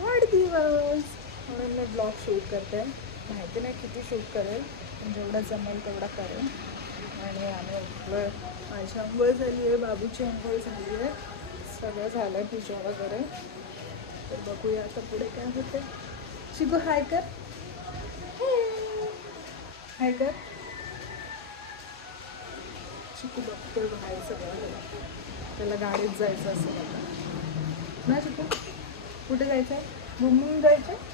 वाढदिवस म्हणून मी blog shoot करते. माहिती नाही किती शूट करेल, पण जेवढं जमेल तेवढा करेल. आणि आम्ही उठलो, माझी अंघोळ झाली आहे, बाबूची अंघोळ झाली आहे, सगळं झालं आहे पूजा वगैरे. तर बघूया आता पुढे काय होते. शिकू हाय कर, हाय कर. चिकू बघतोय बाहेर सगळं, त्याला गाडीत जायचं असेल आता ना. चिकू कुठे जायचं आहे? घुमून जायचं आहे.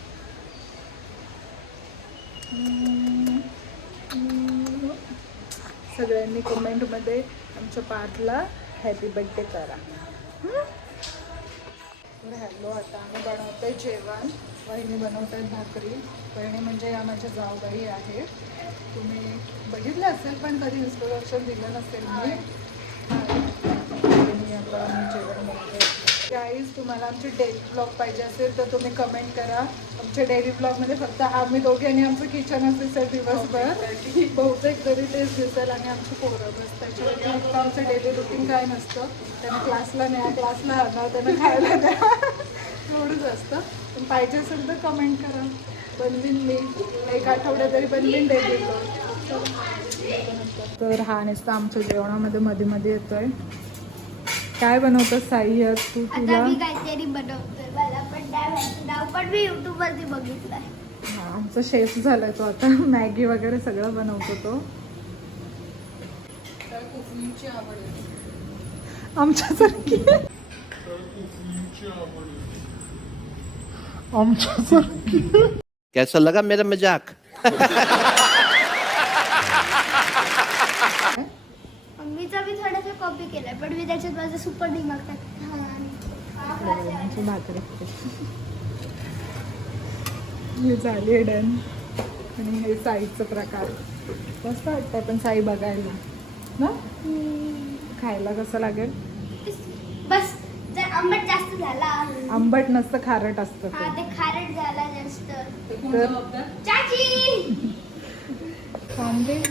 सगळ्यांनी कमेंटमध्ये आमच्या पार्थला हॅपी बर्थडे करा. तर हॅलो, आता आम्ही बनवतो आहे जेवण. वहिनी बनवत आहेत भाकरी. वहिनी म्हणजे या माझ्या जाऊबाई आहेत. तुम्ही बघितलं असेल पण कधी इंट्रोडक्शन दिलं नसेल मी. आणि आता आम्ही जेवण बनवतो. गाईज, तुम्हाला आमचे डेली ब्लॉग पाहिजे असेल तर तुम्ही कमेंट करा. आमच्या डेली ब्लॉगमध्ये फक्त आम्ही दोघे आणि आमचं किचनच दिसेल दिवसभर. बहुतेक तरी तेच दिसेल आणि आमची पोरं. बस त्याच्या व्यतिरिक्त आमचं डेली रुटीन काय नसतं. त्यांना क्लासला न्या, क्लासला आणा, त्यांना खायला द्या, एवढंच असतं. पण पाहिजे असेल तर कमेंट करा. बनवीन मी, एक आठवड्या तरी बनवीन डेली ब्लॉग. तर हा नुसतं आमच्या जेवणामध्ये मध्ये मध्ये येतोय. काय बनवतं साई आज तू? तुला मी काहीतरी बनवतोय, मला पण नाव पण मी YouTube वरती बघितलंय. हा, आमचा शेफ झालाय तो आता. मॅगी वगैरे सगळं बनवतो तो. कुकिंगची आवड आहे आमच्यासारखी. आमच्यासारखी. कैसा लगा मेरा मजाक? मम्मीचा मी थोडासा कॉपी केलाय, पण मी त्याच्यात माझं सुपर दिमाग भाकरी हे झाली डन. आणि हे साईचं प्रकार मस्त वाटतंय पण साई बघायला ना. खायला कसं लागेल? बस जर आंबट जास्त झाला. आंबट नसतं, खारट असतं हा, ते खारट झाला जास्त तर चाची. कांदे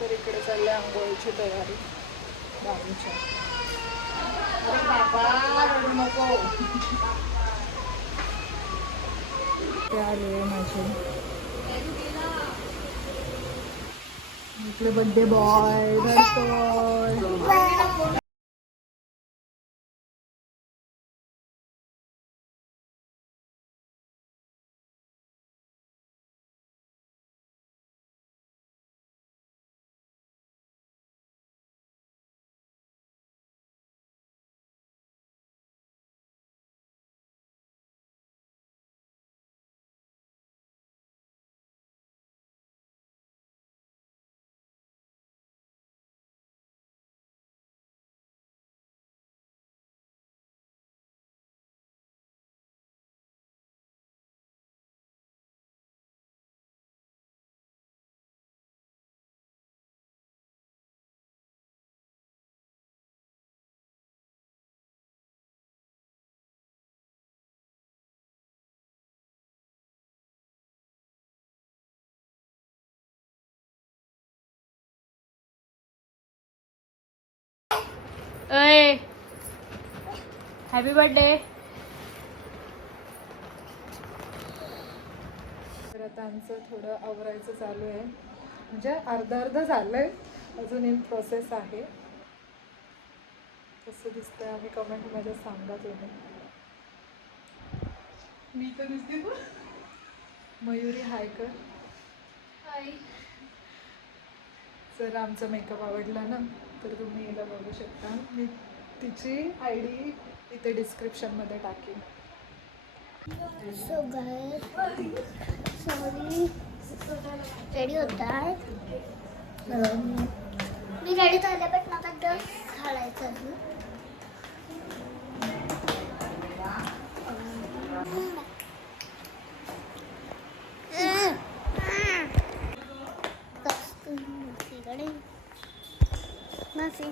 तर इकडे चालले आंघोळीची तयारी बाबूच्या. अरे बाबा रडू नको. ते आले माझे इकडे बर्थडे बॉय रडतोय. Happy birthday. तर आता आमचं थोडं आवरायचं चालू आहे, म्हणजे अर्ध झालंय, अजून इन प्रोसेस आहे. कसं दिसतंय आम्ही कमेंटमध्ये सांगा तुम्ही. मी तर दिसते मयुरी हाय कर. जर आमचा मेकअप आवडला ना तर तुम्ही याला बघू शकता. मी तिची ID इथे डिस्क्रिप्शनमध्ये टाकेन. सो गाइस, सॉरी, रेडी होतात. मी रेडी झाले पण मला ड्रेस घालायचा अजून. मासी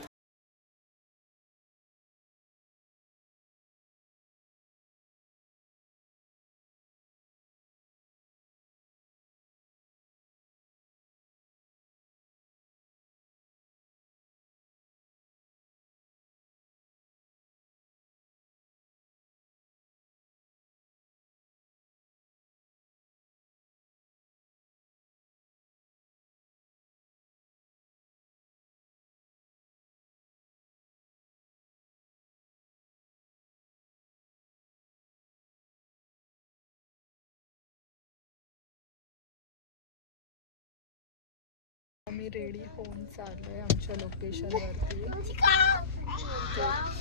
आम्ही रेडी होऊन चाललोय आमच्या लोकेशन वरती.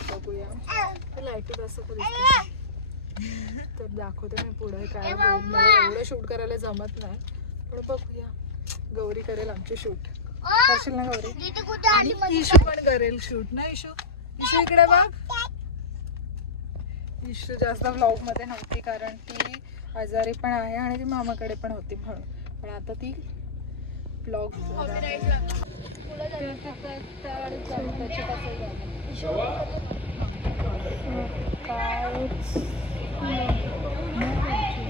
बघूया लाईटी कसं दिसतं तर दाखवते मी पुढे काय होईल. मला एवढं शूट करायला जमत नाही पण बघूया. गौरी करेल आमची शूट. करशील ना गौरी? आणि इशू पण करेल शूट ना. इशू इशू इकडे बघ. इशू जास्त व्लॉग मध्ये नव्हती कारण ती आजारी पण आहे आणि ती मामाकडे पण होती म्हणून. पण आता ती ब्लॉग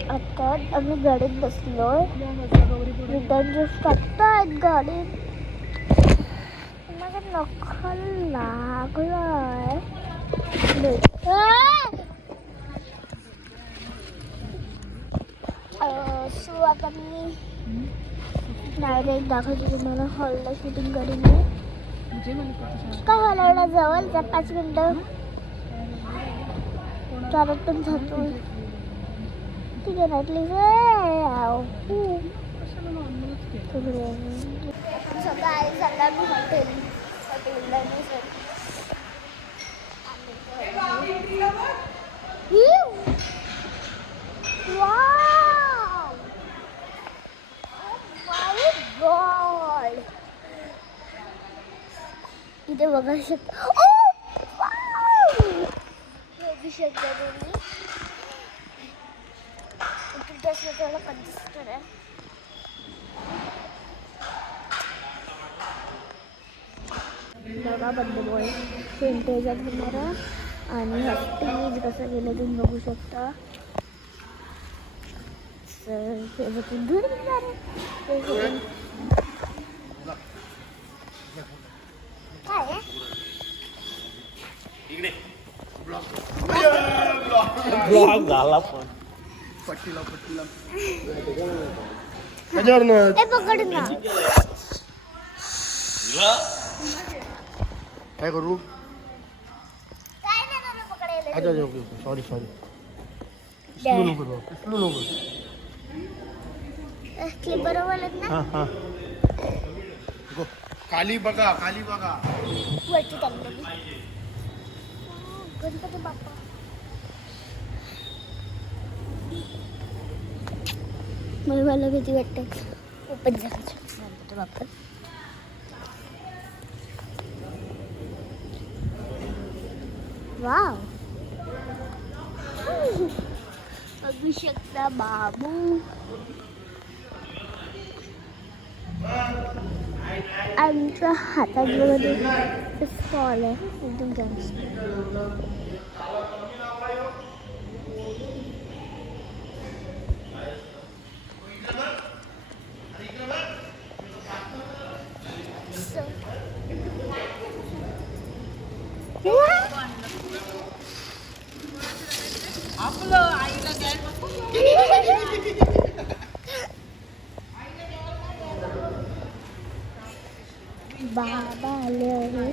आता आम्ही गाडीत बसलोय. रिटर्न गिफ्ट टाकतायत गाडीत. माझं नखल लागलंय. सो आता मी डायरेक्ट दाखवते तुम्हाला हॉलला शूटिंग करून. काय हॉलला जवळ 5 मिनिटं चालत पण जातो. ठीक आहे सकाळी सकाळ मी हॉटेलला इथे बघा शकता. बघू शकता तुम्ही त्याला कंजिस्टर आहे. बघा बंद बॉय विंटेज घेणारा आणि हस्टीज कसं गेलं तुम्ही बघू शकता. काय ब्लॉग झाला पण पट्टीला पकड ना. काय करू? काय नाही मला पकडायला. अच्छा ओके सॉरी स्लो नको. क्लिपर वालत ना. हां खाली बघा वरती टाकलं मी. गणपती बाप्पा. मला भीती वाटते. ओपन झालं गणपती बाप्पा. वाव बघू शकता बाबू. आमच्या हातात वगैरे स्टॉल आहे एकदम जास्त. बाबा आले आहे.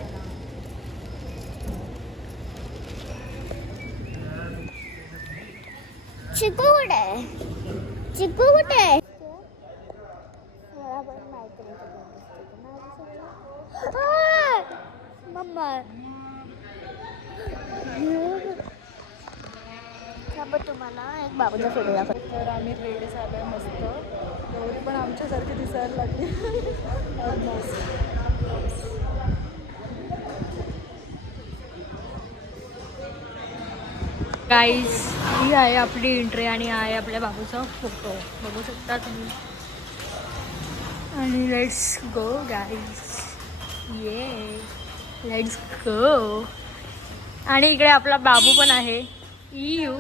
चिकू कुठे आहे? चिकू कुठे आहे? मला पण माहिती मम्मा तुम्हाला एक बाबूचा फोटो दाखव. तर आम्ही रेडी झालोय मस्त. गौरी पण आमच्यासारखी दिसायला लागली. गाईज ही आहे आपली एंट्री आणि आहे आपल्या बाबूचा फोटो बघू शकता तुम्ही. आणि लेट्स गो गाईज. ये लेट्स गो. आणि इकडे आपला बाबू पण आहे. यू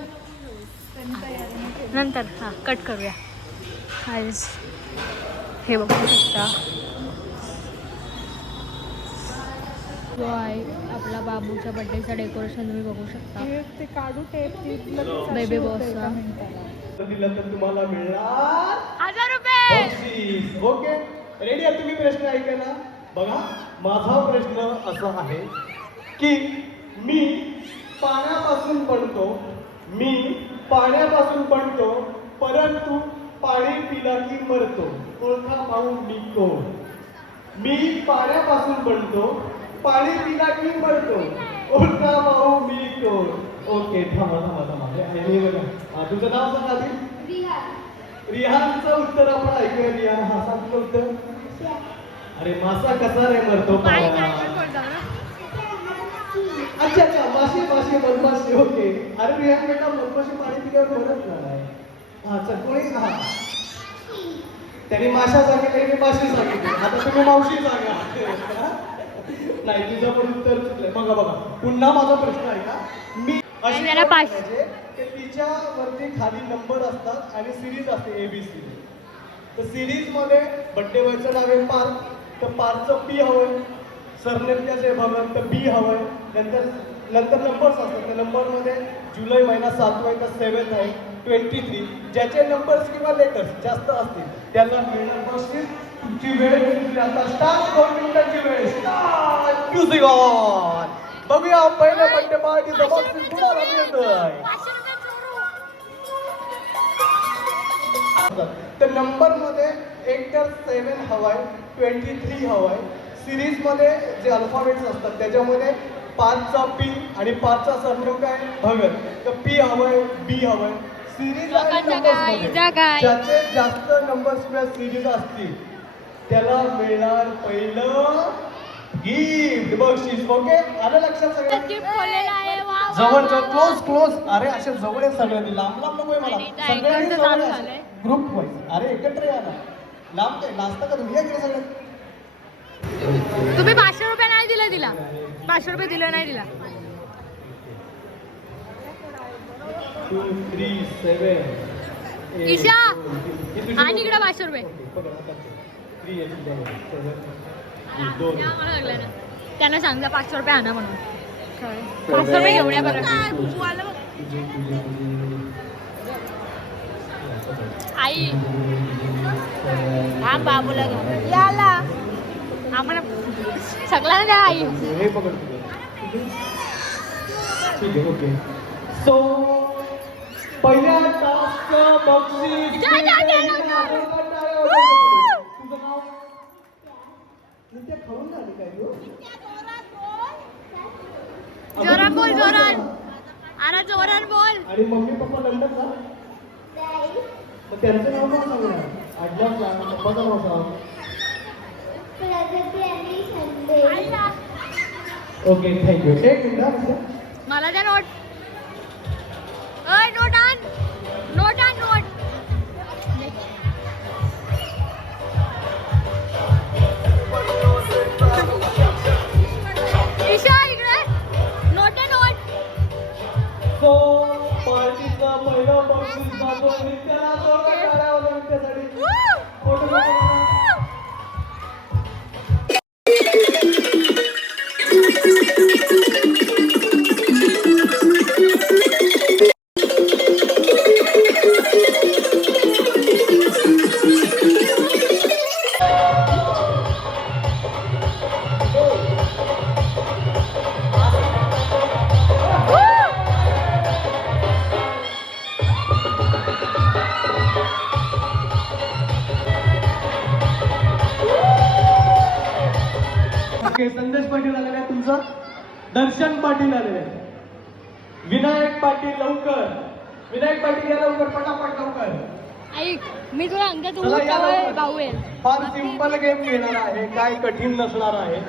नंतर हां कट करूया. गाईज हे बघू शकता जो आहे आपला बाबूच्या बर्थडेचा डेकोरेशन तुम्ही बघू शकता. ते काढू टेप बेबी बॉस दिलं तर तुम्हाला मिळणार 1000 रुपये. बक्षीस. ओके रेडी आहे तुम्ही? प्रश्न ऐकायला बघा. माझा प्रश्न असा आहे की मी पाण्यापासून बनतो परंतु पाणी पिला की मरतो. ओळखा पाहून मी कोण? मी पाण्यापासून बनतो, पाणी पिला की मरतो, उलटा भाऊ मी कोण. ओके, थांबा. हे बघा, तुझं नाव सांग आधी. रिहानचं उत्तर आपण ऐकूया. रिहान, हा सांग तुझं उत्तर. अरे मासा कसा रे मरतो पाण्यात? अच्छा, मासे मधमाशी. ओके. अरे रिहान बेटा, मधमाशी पाणी पिल्यावर मरत नाही. हा चल, कोणी हा त्यांनी माशा सांगितले, मी माशी सांगितले. आता तुम्ही मावशी सांगा. नाही, तुझं पण उत्तर चुकलंय. बघा पुन्हा माझा प्रश्न आहे का, मी अशी त्याला गोष्ट पाच. पाहिजे की तिच्यावरती खाली नंबर असतात आणि सिरीज असते ABC. तर सिरीज मध्ये बड्डे बॉयचं नाव आहे पार्थ, तर पार्थचं P हवंय. सरनेमच्याचे भगत तर B हवंय. नंतर नंबर्स असतात. त्या नंबरमध्ये जुलै महिना 7 आहे तर 7 आहे 23. ज्याचे नंबर्स किंवा लेटर्स जास्त असतील त्याला मिळणार बक्षीस. तुमची वेळ घेतली आता स्टार्ट. 2 मिनिटांची वेळ स्टार्ट. Music on. बघूया पहिल्या बड्डे पार्टीचं बक्षीस कुणाला मिळतंय. तर नंबर मध्ये एक तर 7 हवाय, 23 हवाय. सिरीज मध्ये जे अल्फाबेट्स असतात त्याच्यामध्ये 5चा P आणि 5चा सरनेम काय भगत, तर P हवंय, B हवंय. सिरीज आणि नंबर्समध्ये ज्याचे जास्त नंबर्स किंवा सिरीज असतील त्याला मिळणार पहिलं गिफ्ट बक्षीस. ओके, आलं लक्षात सगळं. जवळ क्लोज. अरे असे जवळ आहेत सगळ्यांनी, लांब नकोय मला. सगळ्यांनी जवळ ग्रुप वाईज. अरे एकत्र या ना. लांब काय नाचता का तुम्ही? इकडे सगळे. तुम्ही 500 रुपये नाही दिले तिला. 500 रुपये दिले नाही तिला. 2, 3, 7. ईशा आणि इकडे 500 रुपये. 3, 8, 7. मला लागलं ना, त्यांना सांगा 500 रुपये आणा म्हणून. 500 रुपये घेऊन या बरं. आई हा बाबूला घेऊन याला आम्हाला सगळ्यांना द्या आई. हे पकड. ठीक आहे, ओके. सो पहिल्या टास्कचं बक्षीस. तुझं नाव नित्या खाऊन झाली काय तू? जोरात बोल, जोरात. अरे जोरात बोल. आणि मम्मी पप्पा लंडनला? मग त्यांचं नाव कोण सांगणार? आडनाव सांग, पप्पाचं नाव सांग. Okay, thank you. एक मिनिट. मला द्या नोट. नोट आण. नोट. ईशा इकडे नोट. सो पार्टीचा पहिला बक्षीस जातो नित्याला. नित्यासाठी फोटो संदेश पाटील आलेला आहे तुमचा. दर्शन पाटील आलेले आहे. विनायक पाटील लवकर. विनायक पाटील या लवकर, पटापट लवकर. ऐक, मी तुला अंक तू चला, या लवकर. भाऊ आहे. फार सिंपल गेम घेणार आहे, काय कठीण नसणार आहे.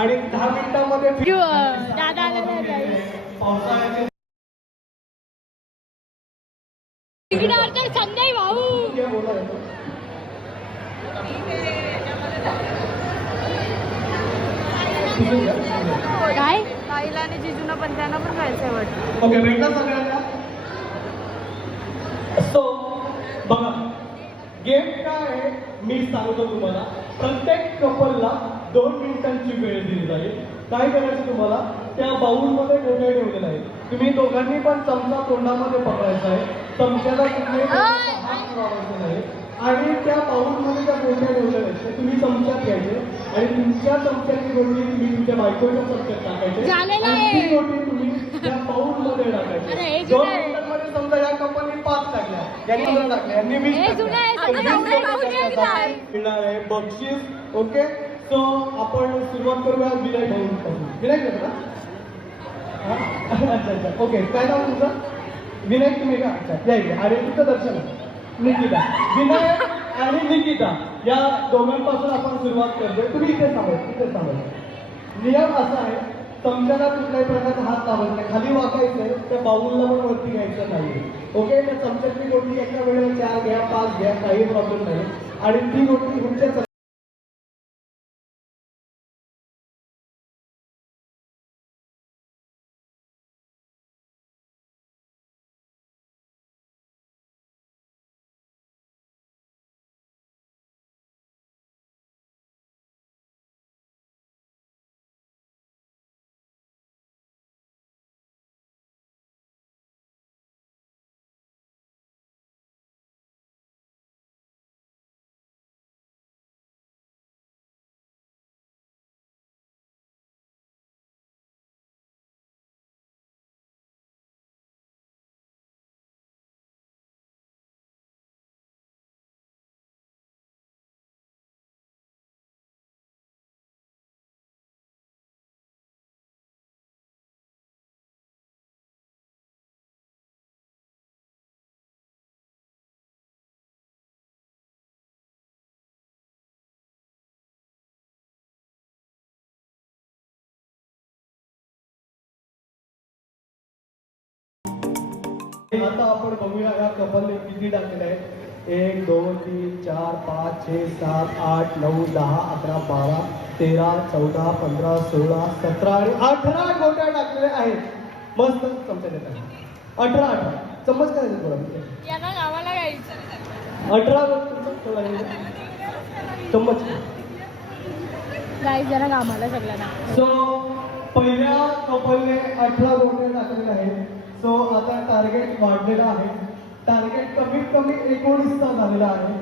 आणि 10 मिनिटांमध्ये दादा आलेला पावसाळ्याचे इकडे संजय भाऊ. काय ताईला आणि जिजूना पण त्यांना पण जायचंय वाटतं. ओके, भेटला सगळ्यांना. सो बघा, गेम काय आहे मी सांगतो तुम्हाला. प्रत्येक कपलला 2 मिनिटांची वेळ दिली जाईल. काय करायचं तुम्हाला, त्या बाउलमध्ये गोटे ठेवलेला आहे. तुम्ही दोघांनी पण चमचा तोंडामध्ये पकडायचा आहे. चमच्याला कुठे हात लावायचा नाही. आणि त्या बाउलमध्ये त्या गोट्या ठेवलेल्या आहेत त्या तुम्ही चमच्यात घ्यायचे आणि तुमच्या चमच्याची गोटी तुम्ही तुमच्या बायकोच्या चमच्यात टाकायची आणि ती गोटी तुम्ही त्या बाउलमध्ये टाकायची. 2 मिनिटांमध्ये समजा या कपलनी 5 टाकल्या यांनी 15 टाकले, यांनी 20 हे जुनं आहे, टाकले. जुनं आहे, जुनं आहे. मिळणार आहे बक्षीस. ओके, सो आपण सुरुवात करूया विनायक भाऊंपासून. विनायक ना? अच्छा, ओके. काय नाव तुमचं? विनायक तुम्ही का? अच्छा, या इकडे. आणि तुमचं दर्शन निकिता. विनायक आणि निकिता या दोघांपासून आपण सुरुवात करतोय. तुम्ही इथेच थांबा. नियम असा आहे, चमच्याला कुठल्याही प्रकारचा हात लावायचा नाही, खाली वाकायचंय, त्या बाऊलला पण वरती घ्यायचं नाही. ओके, त्या चमच्यातली गोटी एका वेळेला 4 घ्या, 5 घ्या, काही प्रॉब्लेम नाही. आणि ती गोटी तुमच्या आता आपण बघूया या कपलने किती टाकलेले आहेत. 1 2 3 4 5 6 7 8 9 10 11 12 13 14 15 16 17 आणि 18 गोट्या टाकलेल्या आहेत. मस्त चमचा देतात. 18 चम्मच काय देतो बरं? यांना गावाला गायचं 18 चम्मच. गाई जरा कामाला सगळ्यांना. सो पहिल्या कपलने 18 गोट्या टाकलेल्या आहेत. सो आता टार्गेट वाढलेला आहे. टार्गेट कमीत कमी 19चा झालेला आहे.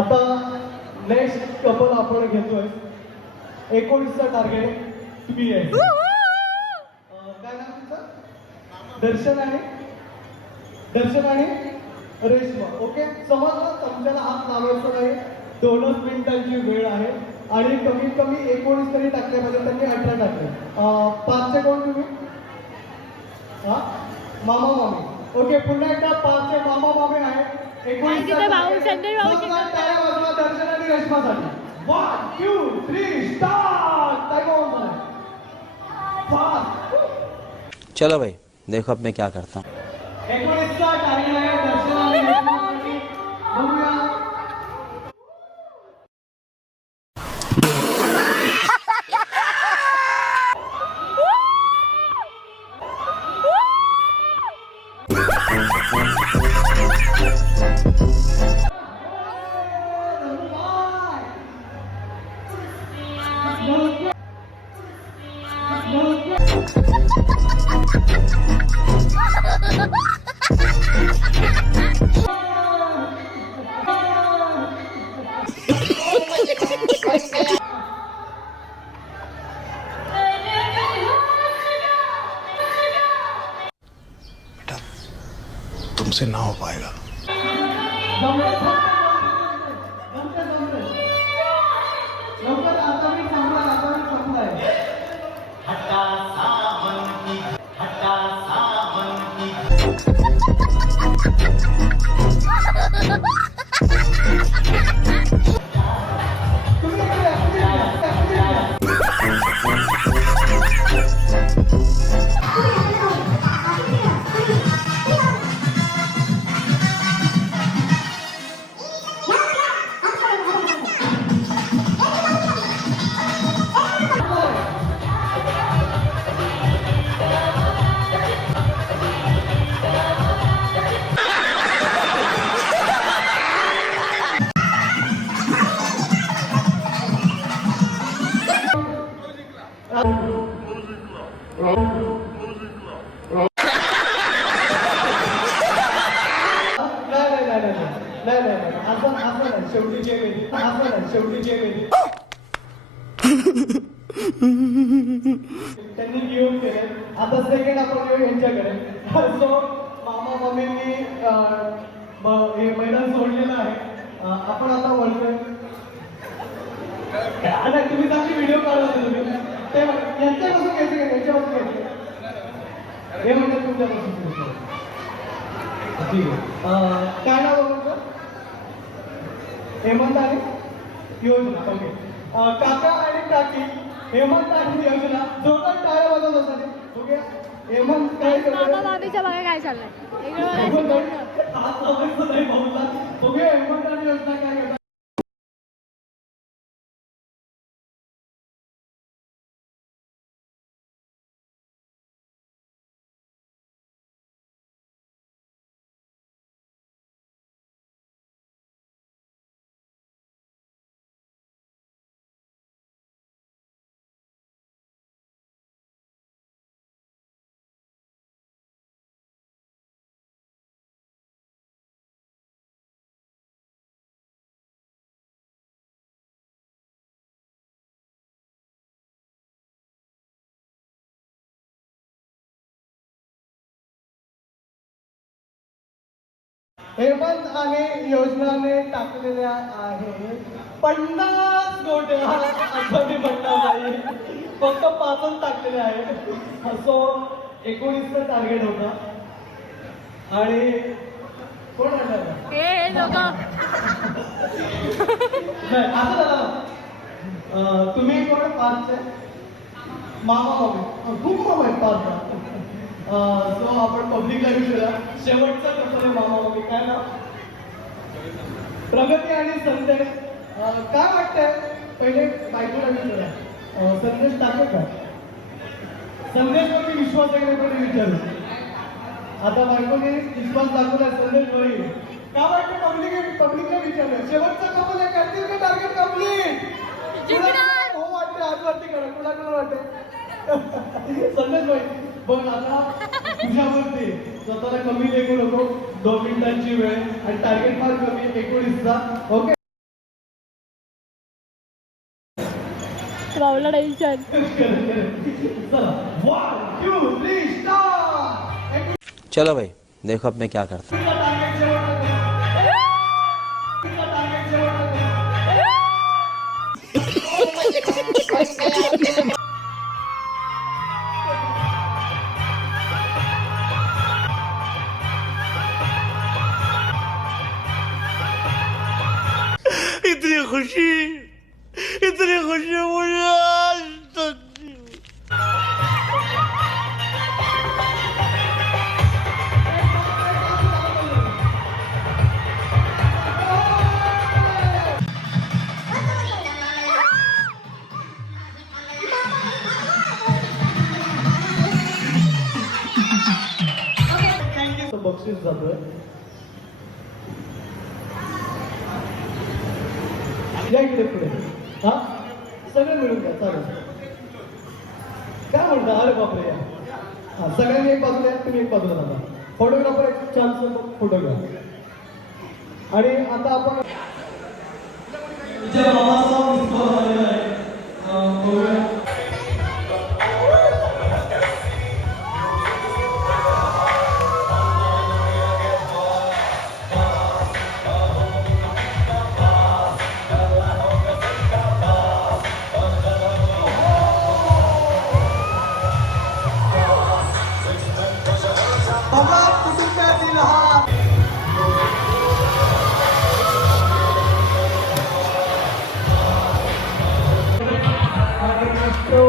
आता नेक्स्ट कपल आपण घेतोय. 19चा टार्गेट तुम्ही आहे. काय नाव तुमचं? दर्शन आणि रेश्मा. ओके, समजलं, चमच्याला हात लावायचा नाही. 2च मिनिटांची वेळ आहे आणि कमीत कमी 19 तरी टाकले म्हणजे त्यांनी 18 टाकले. 5चे कोण तुम्ही? मामा मामी. ओके, पुन्हा एकदा 5चे मामा मामी आहेत. 19 दर्शन आणि रेश्मासाठी. 1 2 3 स्टार्ट. Time on. चलो भाई देखो अब मैं क्या करता हूँ. 19चा टार्गेट आहे दर्शन आणि रेश्मासाठी. बघूया. तुमसे ना हो पाएगा. लवकर आता मी संपलाय. नाही असं नाही. शेवटी जे त्यांनी गिव्ह केले. आता सेकंड आपण येऊ यांच्याकडे. सो मामा मम्मींनी हे मैदान सोडलेलं आहे. आपण आता बोलतोय आता तुम्ही चांगली व्हिडिओ काढला तुम्ही ते यांच्यापासून घ्यायचे का यांच्यापासून घ्यायचे हे म्हणतात तुमच्यापासून ठीक आहे. काय नाव तुमचं? हेमंत आणि योजना. ओके. काका आणि काकी हेमंत आणि योजना जोरदार टाळ्या वाजवण्यासाठी. ओके. हेमंत काय मामा मामीच्या बघा काय चाललंय ओके. हेमंत आणि योजना काय करतात? हेमंत आणि योजनाने टाकलेल्या आहे 50 गोटे. असं मी म्हणणार नाही, फक्त 5च टाकलेले आहेत. सो 19चं टार्गेट होता. आणि कोण म्हणणार हे लोक नाही असं झालं. तुम्ही कोण 5चे मामा मामी खूप मामा आहेत 5. सो आपण पब्लिकला विचारूया. शेवटचा प्रश्न आहे मामा मामी काय ना प्रगती आणि संदेश काय वाटतंय? पहिले बायकोला विचारूया. संदेश टाकेल का? संदेशवरती विश्वास आहे का विचारू. आता बायकोने विश्वास दाखवला संदेश वरी काय वाटतं? पब्लिकला विचारूया. शेवटचा कपल आहे करतील का टार्गेट कम्प्लीट? हो वाटतं आज वरती करा. कुणाकडे वाटते संदेश भाई बघ आता तुझ्यावरती स्वतःला कमी लेखू नको. 2 मिनिटांची वेळ आणि टार्गेट फार कमी 19चा. ओके. राहुला टेन्शन. चला 1 2 3 स्टार्ट. चलो भाई देखो अब मैं क्या करता हूँ. इतनी खुशी मुझे आज तक बक्षीस जातोय. या इकडे पुढे. हा सगळं मिळून द्या चालेल. काय म्हणता? अरे बापरे. हा सगळ्यांनी एक बाजूला तुम्ही एक बाजूला जाता. फोटोग्राफर एक छानसा फोटो घ्या. आणि आता आपण ज्या मामाचा विश्वास आलेला आहे तो